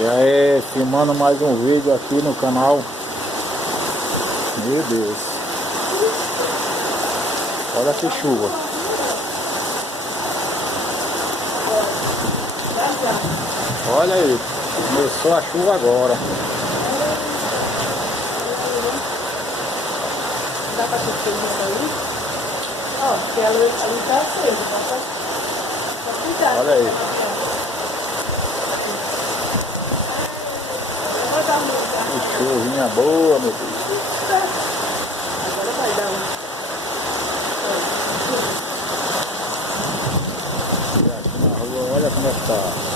E aí, filmando mais um vídeo aqui no canal. Meu Deus. Olha que chuva. Olha aí. Começou a chuva agora. Dá pra assistir isso aí? Ó, porque a luz tá acesa. Olha aí. Que chuvinha boa, meu Deus. Agora vai dar E aqui na rua, olha como é que tá.